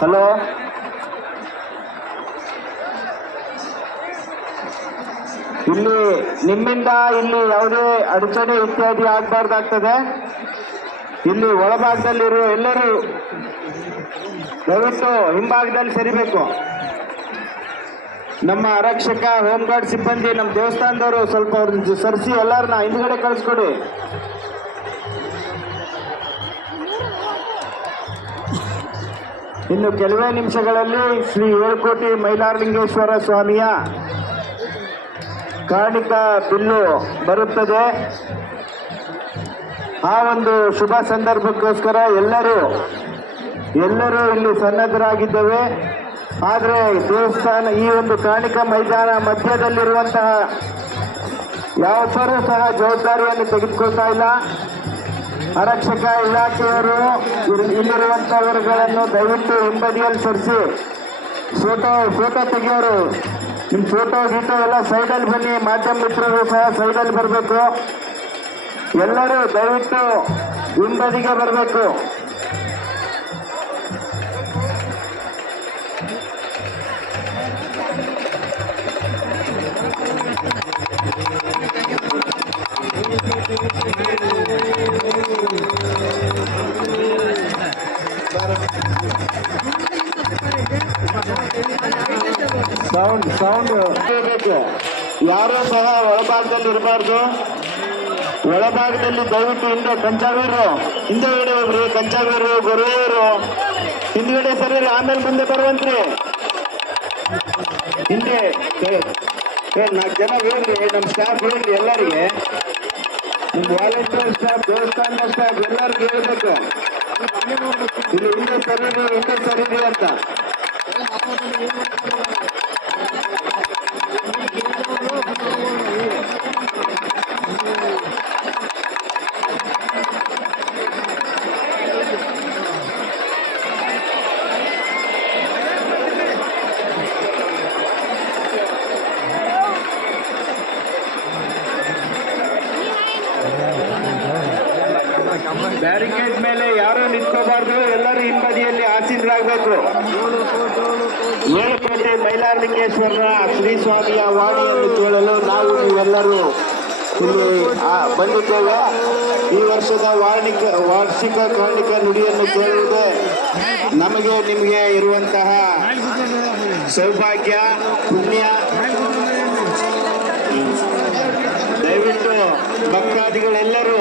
Hello? ಇಲ್ಲಿ ನಿಮ್ಮಿಂದ ಇಲ್ಲಿ ಯಾವುದೇ ಅಡಚಣೆ ಇತ್ಯಾದಿ ಆಗಬಾರ್ದಾಗ್ತದೆ. ಇಲ್ಲಿ ಒಳಭಾಗದಲ್ಲಿರುವ ಎಲ್ಲರೂ ದಯವಿಟ್ಟು ಹಿಂಭಾಗದಲ್ಲಿ ಸರಿಬೇಕು. ನಮ್ಮ ಆರಕ್ಷಕ ಹೋಮ್ ಗಾರ್ಡ್ ಸಿಬ್ಬಂದಿ, ನಮ್ಮ ದೇವಸ್ಥಾನದವರು ಸ್ವಲ್ಪ ಅವ್ರನ್ನ ಸರಿಸಿ ಎಲ್ಲರನ್ನ ಹಿಂದ್ಗಡೆ ಕಳಿಸ್ಕೊಡಿ. ಇನ್ನು ಕೆಲವೇ ನಿಮಿಷಗಳಲ್ಲಿ ಶ್ರೀ ಏಳ್ಕೋಟಿ ಮೈಲಾರಲಿಂಗೇಶ್ವರ ಸ್ವಾಮಿಯ ಕಾರ್ಣಿಕ ಬಿಲ್ಲು ಬರುತ್ತದೆ. ಆ ಒಂದು ಶುಭ ಸಂದರ್ಭಕ್ಕೋಸ್ಕರ ಎಲ್ಲರೂ ಎಲ್ಲರೂ ಇಲ್ಲಿ ಸನ್ನದ್ಧರಾಗಿದ್ದೇವೆ. ಆದರೆ ದೇವಸ್ಥಾನ, ಈ ಒಂದು ಕಾಣಿಕ ಮೈದಾನ ಮಧ್ಯದಲ್ಲಿರುವಂತಹ ಯಾವ ಸಹ ಜವಾಬ್ದಾರಿಯನ್ನು ತೆಗೆದುಕೊಳ್ತಾ ಇಲ್ಲ. ಆರಕ್ಷಕ ಇಲಾಖೆಯವರು ಇಲ್ಲಿರುವಂತವರುಗಳನ್ನು ದಯವಿಟ್ಟು ಹಿಂಬದಿಯಲ್ಲಿ ಸರಿಸಿ. ಫೋಟೋ ಫೋಟೋ ತೆಗೆಯೋರು. ನಿಮ್ಮ ಫೋಟೋ, ಗೀಟೋ ಎಲ್ಲ ಸೈಡಲ್ಲಿ ಬನ್ನಿ, ಮಾಧ್ಯಮ ಮಿತ್ರರು ಸಹ ಸೈಡಲ್ಲಿ ಬರಬೇಕು. ಎಲ್ಲರೂ ದಯವಿಟ್ಟು ಹಿಂಬದಿಗೆ ಬರಬೇಕು. ಸೌಂಡ್ ಸೌಂಡ್ ಯಾರೂ ಸಹ ಒಳಭಾಗದಲ್ಲಿ ಇರಬಾರ್ದು. ಒಳಭಾಗದಲ್ಲಿ ದಯವಿಟ್ಟು ಹಿಂದೆ ಕಂಚಾವೀರು ಹಿಂದೆಗಡೆ ಹೋಗ್ರಿ ಕಂಚಾವೀರು ಗೊರುವರು ಹಿಂದ್ಗಡೆ ಸರಿ, ಆಮೇಲೆ ಮುಂದೆ ಬರುವಂತ್ರಿ. ಹಿಂದೆ ನಾಲ್ಕು ಜನ ಹೇಳ್ರಿ ನಮ್ಮ ಸ್ಟಾಫ್ ಹೇಳ್ರಿ ಎಲ್ಲರಿಗೆ. ನಿಮ್ಮ ವಾಲಂಟಿಯರ್ ಸ್ಟಾಫ್ ದೇವಸ್ಥಾನದ ಸ್ಟಾಫ್ ಎಲ್ಲರಿಗೂ ಹೇಳ್ಬೇಕು. ಇಲ್ಲಿ ಹಿಂದೆ ಸರಿ ಹಿಂದೆ ಸರಿ ಅಂತ. ಬ್ಯಾರಿಕೇಡ್ ಮೇಲೆ ಯಾರು ನಿಂತ್ಕೋಬಾರ್ದು ಎಲ್ಲರೂ ಹಿಂಬದಿಯಲ್ಲಿ ಆಸೀನರಾಗಬೇಕು ಏಳುಕೋಟೆ ಮೈಲಾರಲಿಂಗೇಶ್ವರರ ಶ್ರೀ ಸ್ವಾಮಿಯ ವಾಣಿಯನ್ನು ಕೇಳಲು ನಾವು ನೀವೆಲ್ಲರೂ ಇಲ್ಲಿ ಬಂದಿದ್ದೇವೆ. ಈ ವರ್ಷದ ವಾರ್ಣಿಕ, ವಾರ್ಷಿಕ ಕಾರ್ಣಿಕ ನುಡಿಯನ್ನು ಕೇಳುವುದೇ ನಮಗೆ ನಿಮಗೆ ಇರುವಂತಹ ಸೌಭಾಗ್ಯ, ಪುಣ್ಯ. ದಯವಿಟ್ಟು ಭಕ್ತಾದಿಗಳೆಲ್ಲರೂ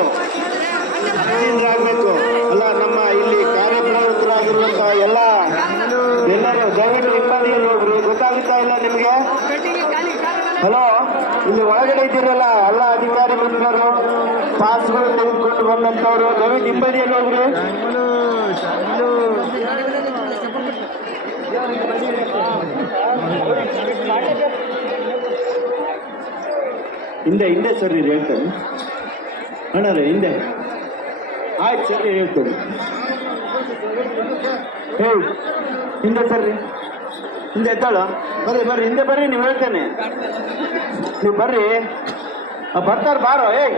ಆಗಬೇಕು ಅಲ್ಲ ನಮ್ಮ ಇಲ್ಲಿ ಕಾರ್ಯಪ್ರವೃತ್ತರಾಗಿರುವಂತಹ ಎಲ್ಲ ಎಲ್ಲರೂ ದಯವಿಟ್ಟು ಹಿಂಬದಿಯಲ್ಲಿ ನೋಡ್ರಿ ಗೊತ್ತಾಗುತ್ತಾ ಇಲ್ಲ ನಿಮಗೆ? ಹಲೋ ಇಲ್ಲಿ ಒಳಗಡೆ ಇದ್ದೀರಲ್ಲ, ಎಲ್ಲ ಅಧಿಕಾರಿ ಬಂದಿರೋರು ಪಾಸ್ಗಳು ತೆಗೆದುಕೊಂಡು ಬಂದಂತವ್ರು ದಯವಿಟ್ಟು ಹಿಂಬದಿಯಲ್ಲಿ ನೋಡ್ರಿ ಹಿಂದೆ ಹಿಂದೆ ಸರಿ ಹೇಳ್ತೇನೆ. ಅಣ್ಣ ಹಿಂದೆ. ಆಯ್ತು ಸರಿ, ಹೇಳ್ತೇನೆ. ಹಿಂದೆ ಬರ್ರಿ. ಹಿಂದೆ ಎತ್ತಾಳು ಬರ್ರಿ ಬರ್ರಿ, ಹಿಂದೆ ಬರ್ರಿ, ನೀವು ಹೇಳ್ತೇನೆ. ನೀವು ಬರ್ರಿ. ಬರ್ತಾರ ಬಾರೋ, ಏಯ್.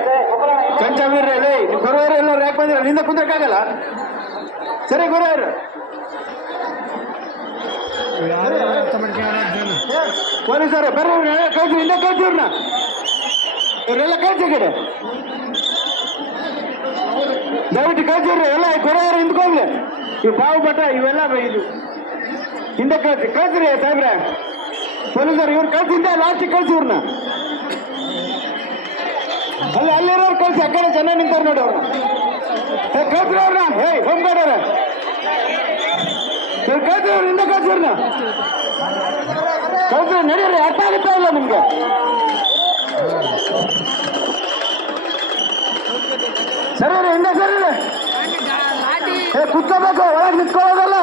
ಕಂಚವೀರ್ರೆ ನೀವು ಗುರುವಾರ ಎಲ್ಲರೂ ಯಾಕೆ ಬಂದಿರ? ನಿಂದ ಕುಂದಕ್ಕಾಗಲ್ಲ ಸರಿ ಗುರುವಾರ ಪೊಲೀಸರೇ, ಬರ್ರಿ ಕಳ್ಸಿ ಹಿಂದೆ ಕಳ್ಸಿ ಇವ್ರನ್ನ ಇವರೆಲ್ಲ ಕಳ್ಸಿ ಕಡೆ ದಯವಿಟ್ಟು ಕಳ್ಸಿರ್ರಿ ಎಲ್ಲ ಕೊರೆಯವರು ಹಿಂದ್ಕೊಂಡು ಇವು ಬಾವು ಬಟ ಇವೆಲ್ಲ ಇದು. ಹಿಂದೆ ಕಳ್ಸಿ ಕಳ್ಸಿರಿ ಸಾಹೇಬ್ರೆ? ಪೊಲೀಸರು ಇವ್ರು ಕಳ್ಸಿ ಲಾಸ್ಟ್ ಕಳ್ಸಿ ಇವ್ರನ್ನ ಅಲ್ಲಿ ಅಲ್ಲಿರೋರು ಕಳ್ಸಿ, ಆ ಕಡೆ ಜನ ನಿಂತಾರೆ ನೋಡಿ ಅವ್ರನ್ನ ಕಳ್ಸ್ರಿ ಅವ್ರನ್ನ ಹೇ ಹೋಮ್ ಗಾರ್ಡ್ ಇವ್ರು ಕಳ್ಸಿ ಅವ್ರು, ಹಿಂದೆ ಕಳ್ಸಿ ಇವ್ರನ್ನ ಕಳ್ಸಿ ನಡೀರಿ, ಅರ್ಥ ಆಗುತ್ತಾ ಇಲ್ಲ ನಿಮ್ಗೆ? ಕುತ್ಕೋಬೇಕು ಒಳಗೆ ನಿಂತ್ಕೊಳ್ಳೋದಲ್ಲ